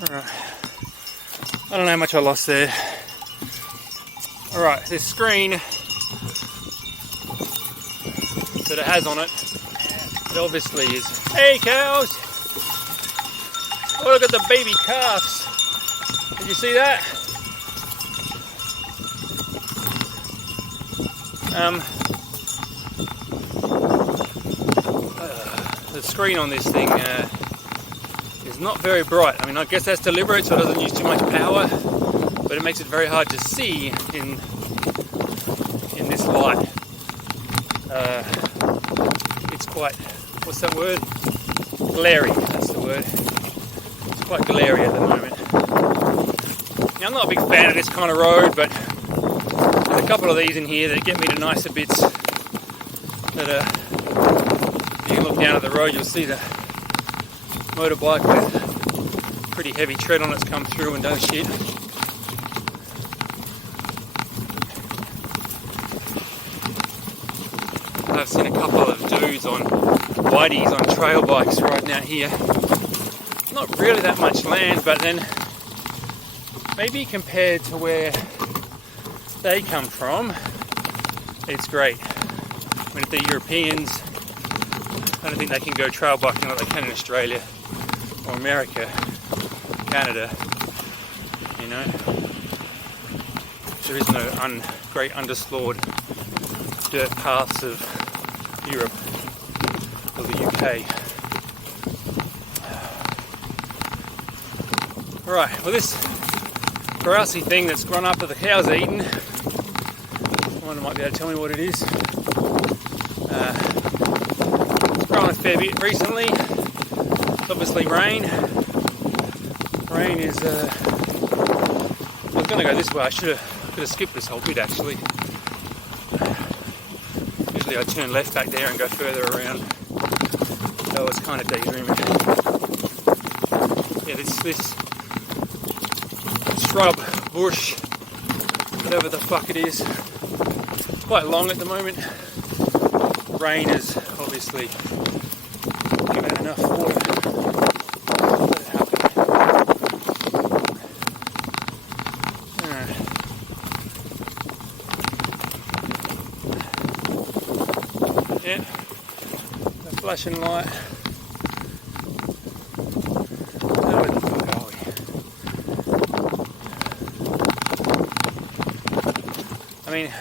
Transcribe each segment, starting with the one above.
Alright, I don't know how much I lost there. Alright, this screen that it has on it, it obviously is. Hey cows! Oh, look at the baby calves. Did you see that? The screen on this thing is not very bright. I mean, I guess that's deliberate so it doesn't use too much power, but it makes it very hard to see in this light. It's quite, what's that word? Glary, that's the word. It's quite glary at the moment. Now, I'm not a big fan of this kind of road, but there's a couple of these in here that get me to nicer bits that if you look down at the road, you'll see the motorbike with pretty heavy tread on it's come through and done shit. I've seen a couple of dudes on whiteys on trail bikes riding out here. Not really that much land, but then maybe compared to where they come from, it's great. I mean, if they're Europeans, I don't think they can go trail biking like they can in Australia or America, Canada, you know. There is no great underslawed dirt paths of Europe or the UK. Alright, well, this grassy thing that's grown up that the cows are eating, someone might be able to tell me what it is. It's grown a fair bit recently. It's obviously rain. Rain is I was going to go this way. I could have skipped this whole bit actually. Usually I turn left back there and go further around. So I was kind of daydreaming. Yeah, this shrub, bush, whatever the fuck it is, it's quite long at the moment. Rain has obviously given it enough water. Let it happen. Yeah, the flashing light. Where the fuck are we? I mean,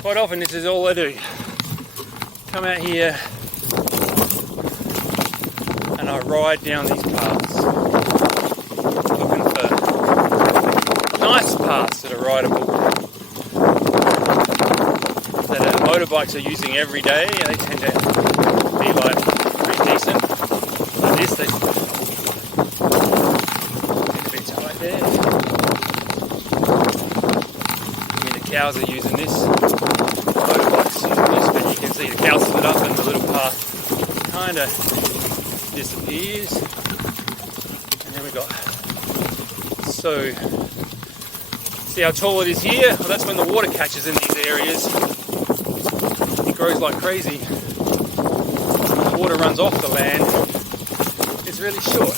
quite often this is all I do. Come out here and I ride down these paths, looking for nice paths that are rideable, that motorbikes are using every day. They tend to be like pretty decent. Like this, they get a bit tight there. I mean, the cows are using this. Motorbikes using this, but you can see the cow split up and the little path kind of disappears. And then we got, so see how tall it is here? Well, that's when the water catches in these areas. It grows like crazy. When the water runs off the land, it's really short.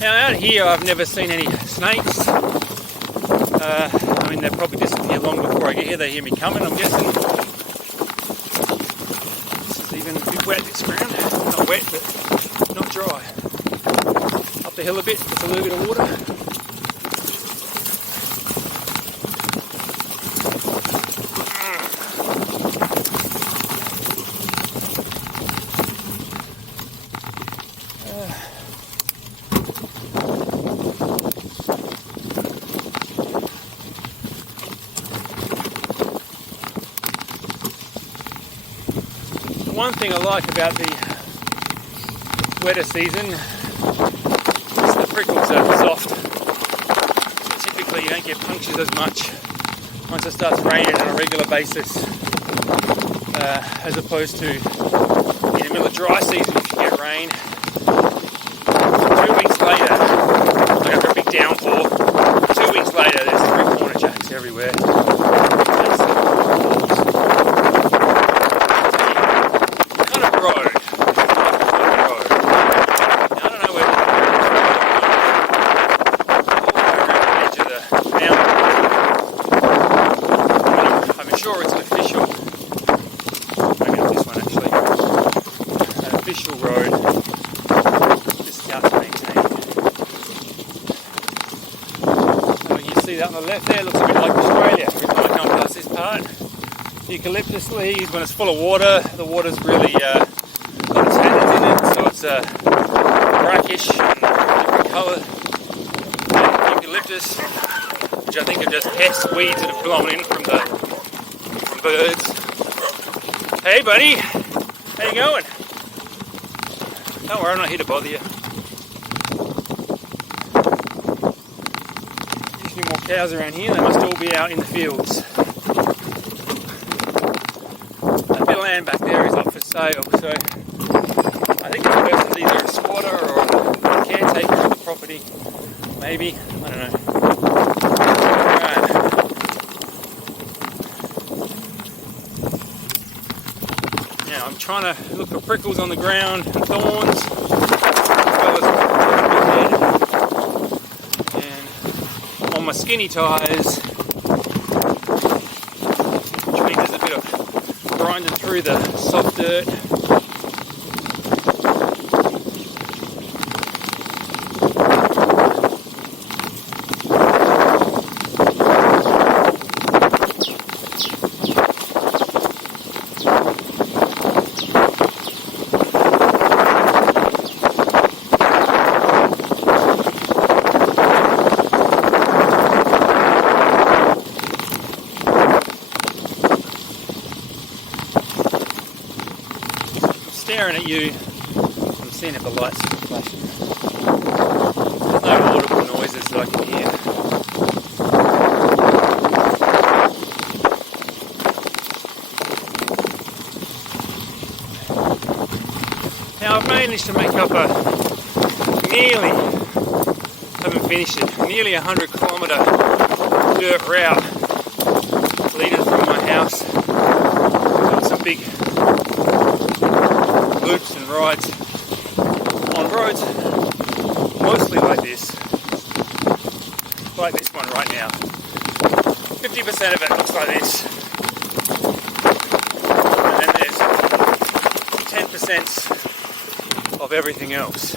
Now out here I've never seen any snakes. I mean, they'll probably disappear long before I get here. They hear me coming, I'm guessing. This is even a bit wet, this ground. Not wet, but not dry. Up the hill a bit, just a little bit of water. One thing I like about the wetter season is the prickles are soft. Typically you don't get punctures as much once it starts raining on a regular basis, as opposed to in the middle of dry season if you get rain. 2 weeks later, like after a big downpour, 2 weeks later there's 3 corner jacks everywhere. I'm sure it's an official, maybe not this one actually, an official road this scout's maintained. So you see that on the left there, looks a bit like Australia every time I come past this part. Eucalyptus leaves, when it's full of water, the water's really got tannins in it, so it's brackish and different colour. Eucalyptus, which I think are just pests, weeds that have blown in from birds. Hey buddy, how you going? Don't worry, I'm not here to bother you. There's a few more cows around here, they must all be out in the fields. That bit of land back there is up for sale, so I think the person's either a squatter or a caretaker of the property. Maybe, I don't know. Alright. Now I'm trying to look for prickles on the ground and thorns, as well as and on my skinny ties, which means there's a bit of grinding through the soft dirt. Staring at you, I'm seeing if the lights are flashing. There's no audible noises that I can hear. Now I've managed to make up haven't finished it, nearly 100-kilometre dirt route leading from my house. Got some big loops and rides on roads mostly like this one right now. 50% of it looks like this, and then there's 10% of everything else.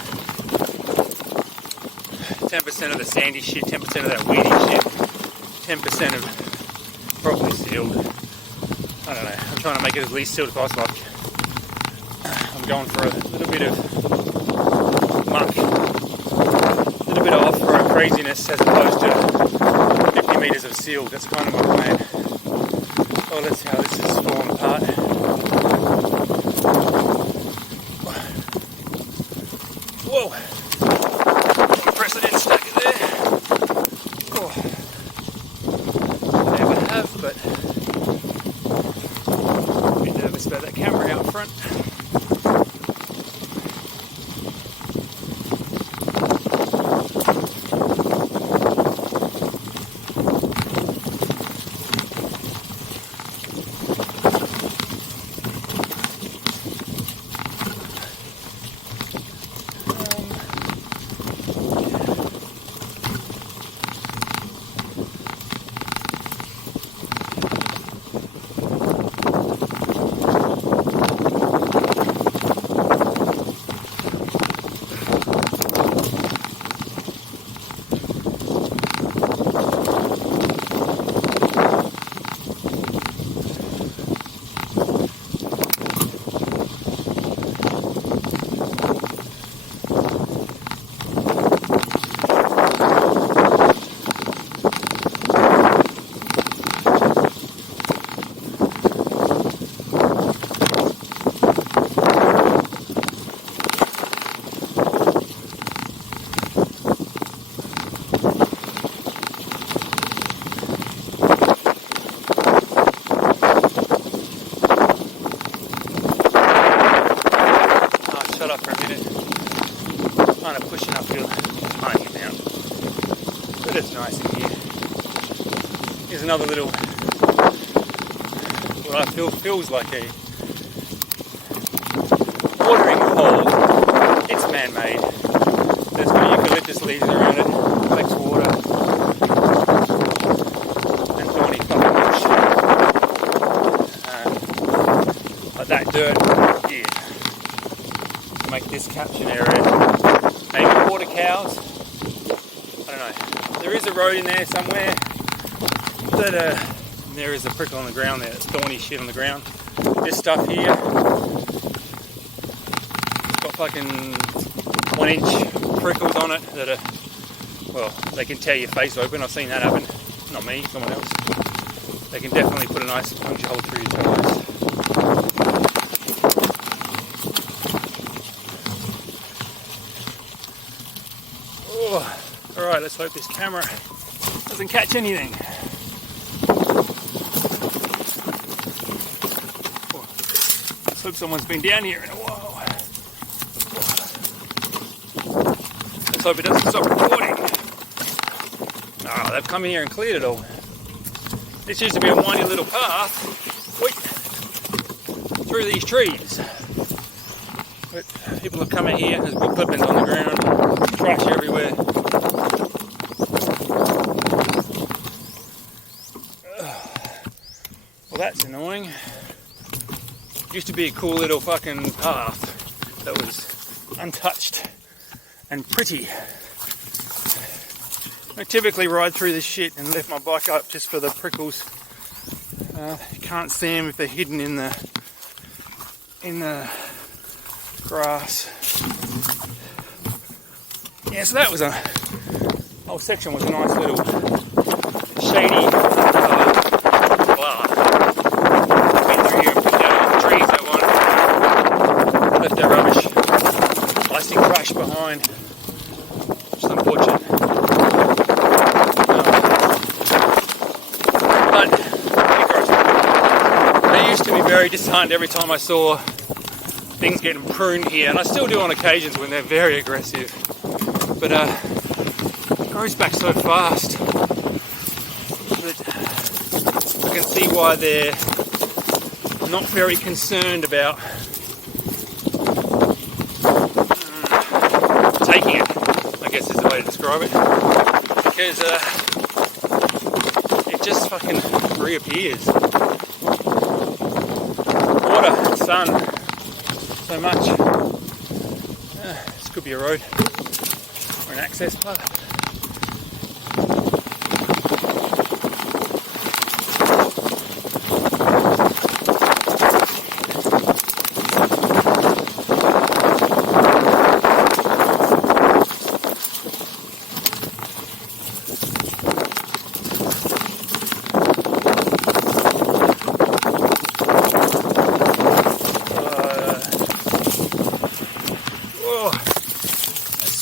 10% of the sandy shit, 10% of that weedy shit, 10% of properly sealed. I don't know, I'm trying to make it as least sealed as possible. I'm going for a little bit of muck, a little bit of off-road craziness as opposed to 50 metres of sealed. That's kind of my plan. Oh, let's see how this is falling apart. Whoa! Precedent stuck it there. Oh. I never have, but a bit nervous about that camera out front. It's nice in here. Here's another little, what I feel feels like a watering hole. It's man-made. There's no eucalyptus leaves around it, collects water, and thorny fucking bush. dirt here to make this caption area. Maybe water cows. I don't know. There is a road in there somewhere that there is a prickle on the ground there. It's thorny shit on the ground. This stuff here, it's got fucking 1 inch prickles on it that are, well, they can tear your face open. I've seen that happen. Not me, someone else. They can definitely put a nice puncture hole through your toes. Oh, alright, let's hope this camera doesn't catch anything. Oh, let's hope someone's been down here in a while. Let's hope it doesn't stop recording. Oh, they've come in here and cleared it all. This used to be a windy little path through these trees. But people have come in here, there's wood clippings on the ground, trash everywhere. Well, that's annoying. It used to be a cool little fucking path that was untouched and pretty. I typically ride through this shit and lift my bike up just for the prickles. You can't see them if they're hidden in the grass. Yeah, so that was whole section was a nice little shady path. Went through here and put down all the trees that want left their rubbish, icing crush behind, which is unfortunate. Very disheartened every time I saw things getting pruned here, and I still do on occasions when they're very aggressive, but it grows back so fast that I can see why they're not very concerned about taking it, I guess is the way to describe it, because it just fucking reappears. Water, sun, so much. This could be a road or an access path.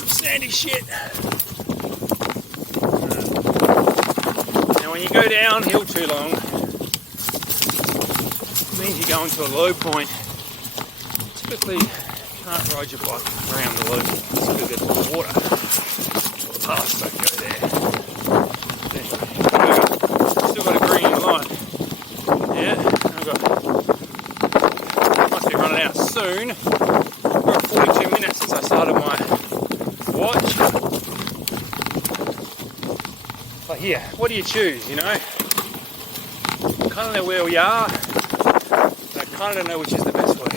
Sandy shit. Now when you go downhill too long, it means you go into a low point. Typically you can't ride your bike around the low points because there's water. The paths don't go there. Still got a green light. Yeah, must be running out soon. We're at 42 minutes since I started my watch. But here, what do you choose, you know? I kind of know where we are, but I kind of don't know which is the best way.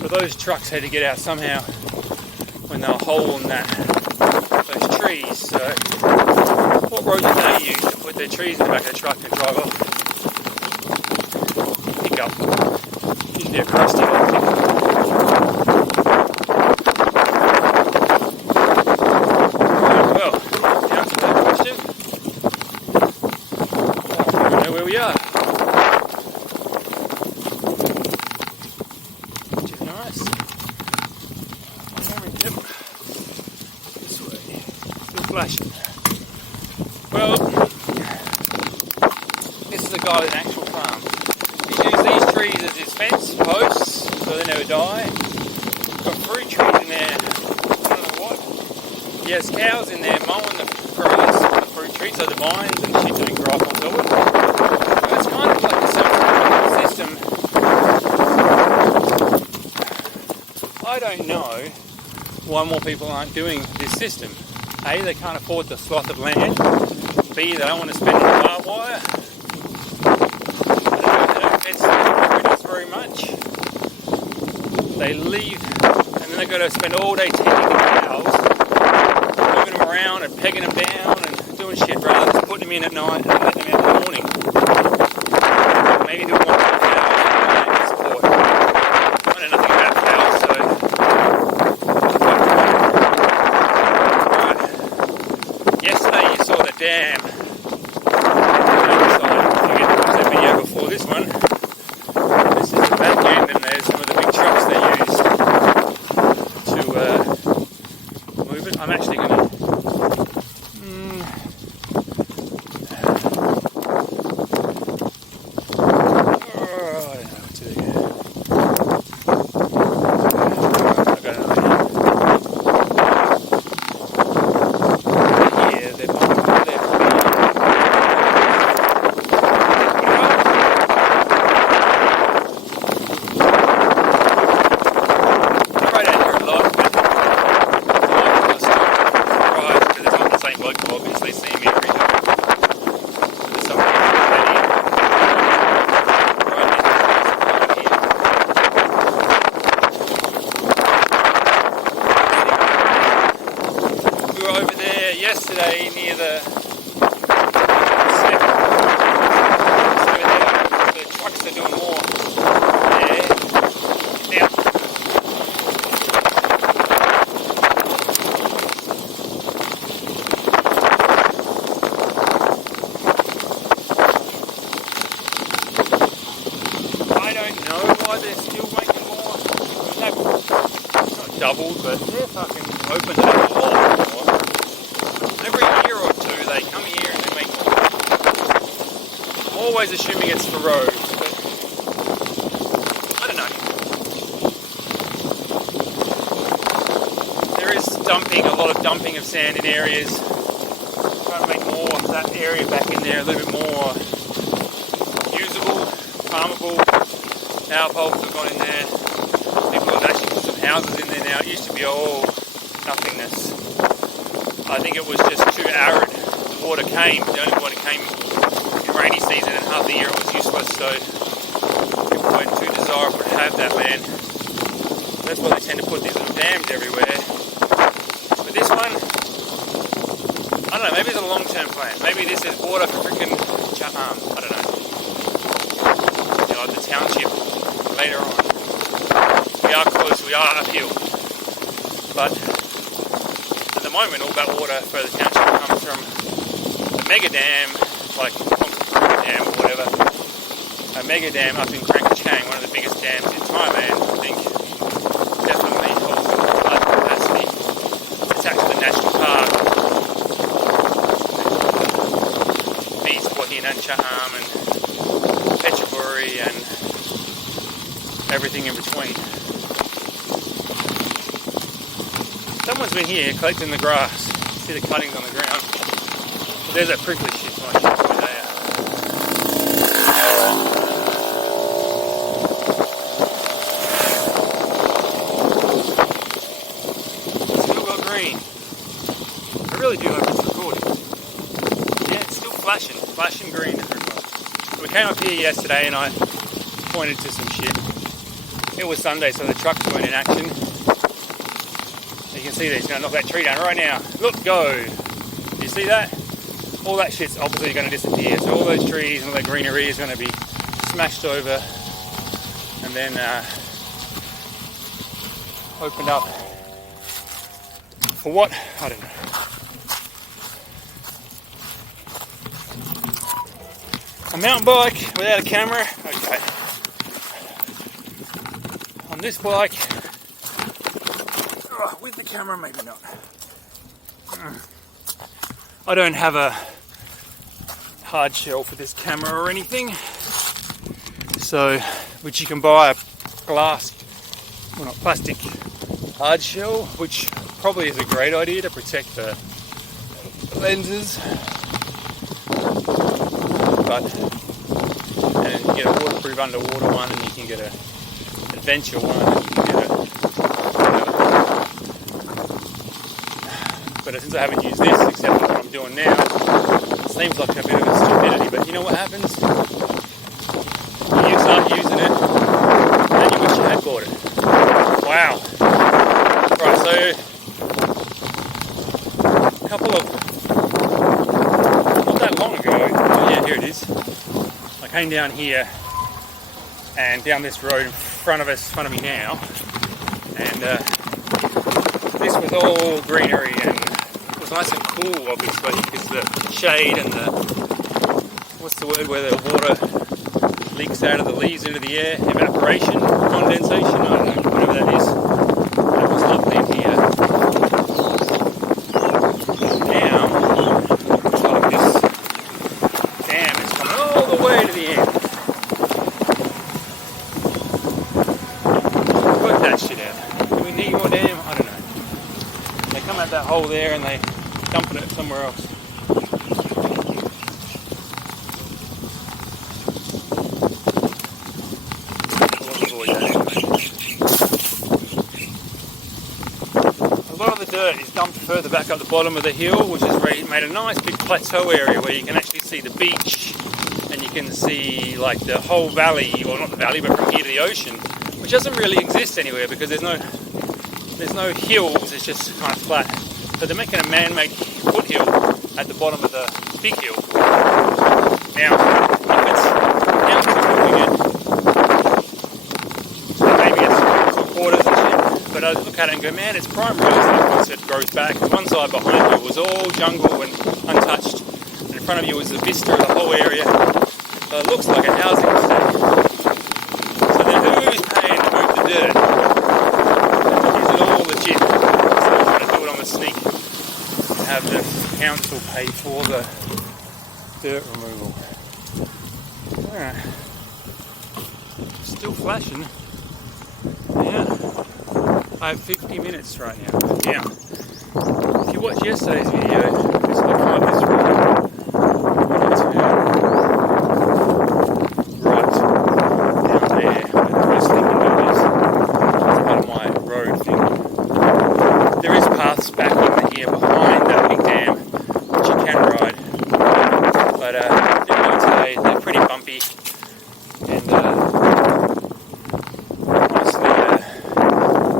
But those trucks had to get out somehow when they were holding those trees. So what road did they use to put their trees in the back of the truck and drive off? Pick up. Usually a crusty old pickup. Where we are, which is nice. Yep. This way, still flashing. Well, this is a guy with an actual farm. He's used these trees as his fence posts so they never die. He's got fruit trees in there. I don't know what. He has cows in there mowing the grass on the fruit trees, so the vines and shit don't grow up on top of it. It's kind of like a self-contained system. I don't know why more people aren't doing this system. A, they can't afford the swath of land. B, they don't want to spend on barbed wire. They don't fence the produce very much. they leave and then they've got to spend all day tending the cows, moving them around and pegging them down and doing shit rather than just putting them in at night and letting them out in the morning. Maybe do one more cows support. I know nothing about cows, so right. Yesterday you saw the dam. I forget what was that video before this one. This is the back end and there's some of the big trucks they use to move it. I'm actually going to yesterday near the trucks are doing more there. Now, I don't know why they're still making more. They've not doubled, but they're fucking opened it up a lot more. Every year or two they come here and they make more. I'm always assuming it's the road, but I don't know. There is a lot of dumping of sand in areas. Trying to make more of that area back in there a little bit more usable, farmable. Power poles have gone in there. People have actually put some houses in there now. It used to be all nothingness. I think it was just too arid. The water came, the only water came in rainy season and half the year it was useless, so people weren't too desirable to have that land. That's why they tend to put these little dams everywhere. But this one, I don't know, maybe it's a long-term plan. Maybe this is water for freaking Chatham, I don't know. You know, the township later on. We are close, we are uphill. But at the moment, all that water for the township comes from a mega dam, like dam or whatever. A mega dam up in Krankichang, one of the biggest dams in Thailand, I think. Definitely holds flood capacity. It's actually the national park. Feeds Wahin and Chaham and Phetchaburi and everything in between. Someone's been here collecting the grass. See the cuttings on the ground. But there's that prickly shit. My shit's over there. Still got green. I really do like this recording. Yeah, it's still flashing green everywhere. We came up here yesterday and I pointed to some shit. It was Sunday, so the trucks weren't in action. You can see that he's going to knock that tree down right now. Look, go! You see that? All that shit's obviously going to disappear. So all those trees and all that greenery is going to be smashed over and then opened up. For what? I don't know. A mountain bike without a camera? Okay. On this bike, with the camera, maybe not. I don't have a hard shell for this camera or anything, so which you can buy a plastic hard shell, which probably is a great idea to protect the lenses. But and you can get a waterproof underwater one, and you can get a adventure one, and you can get a but since I haven't used this, except for what I'm doing now, it seems like a bit of a stupidity. But you know what happens? You start using it, and you wish you had bought it. came down here and down this road in front of me now, and this was all greenery, and it was nice and cool, obviously, because the shade and the, what's the word, where the water leaks out of the leaves into the air, evaporation, condensation, I don't know, whatever that is. That was lovely in here. Now, looks like this dam is coming all the way to the end. Work that shit out. Do we need more dam? I don't know. They come out that hole there and they dump it somewhere else. A lot of the dirt is dumped further back up the bottom of the hill, which has made a nice big plateau area where you can actually see the beach, and you can see like the whole valley, or not the valley, but from here to the ocean, which doesn't really exist anywhere because there's no hills, it's just kind of flat. So they're making a man-made foothill at the bottom of the big hill. Now, if it's moving it, maybe it's quarters and shit, but I look at it and go, man, it's prime real estate once it grows back. One side behind you was all jungle and untouched, and in front of you was the vista of the whole area. So it looks like a housing estate. So then who's paying to move the dirt? Is it all legit? So we're trying to do it on the sneak and have the council pay for the dirt removal. Alright. Still flashing. Yeah. I have 50 minutes right now. Now, if you watch yesterday's video, it's like right this road. Right down there, where the wrestling window is. It's part of my road thing. There is paths back in here behind that big dam, which you can ride. But today they're pretty bumpy, and honestly,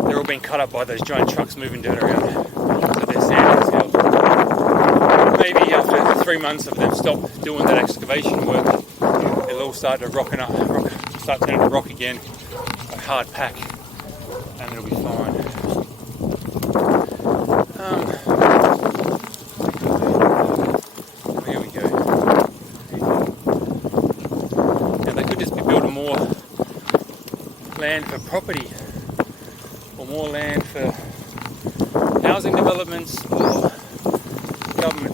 they're all being cut up by those giant trucks moving dirt around. So they're sand as hell. Maybe after 3 months of them stop doing that excavation work, it'll all start to start turning to rock again, a hard pack, and it'll be fine. Here we go. Now they could just be building more land for property, or more land for housing developments, or government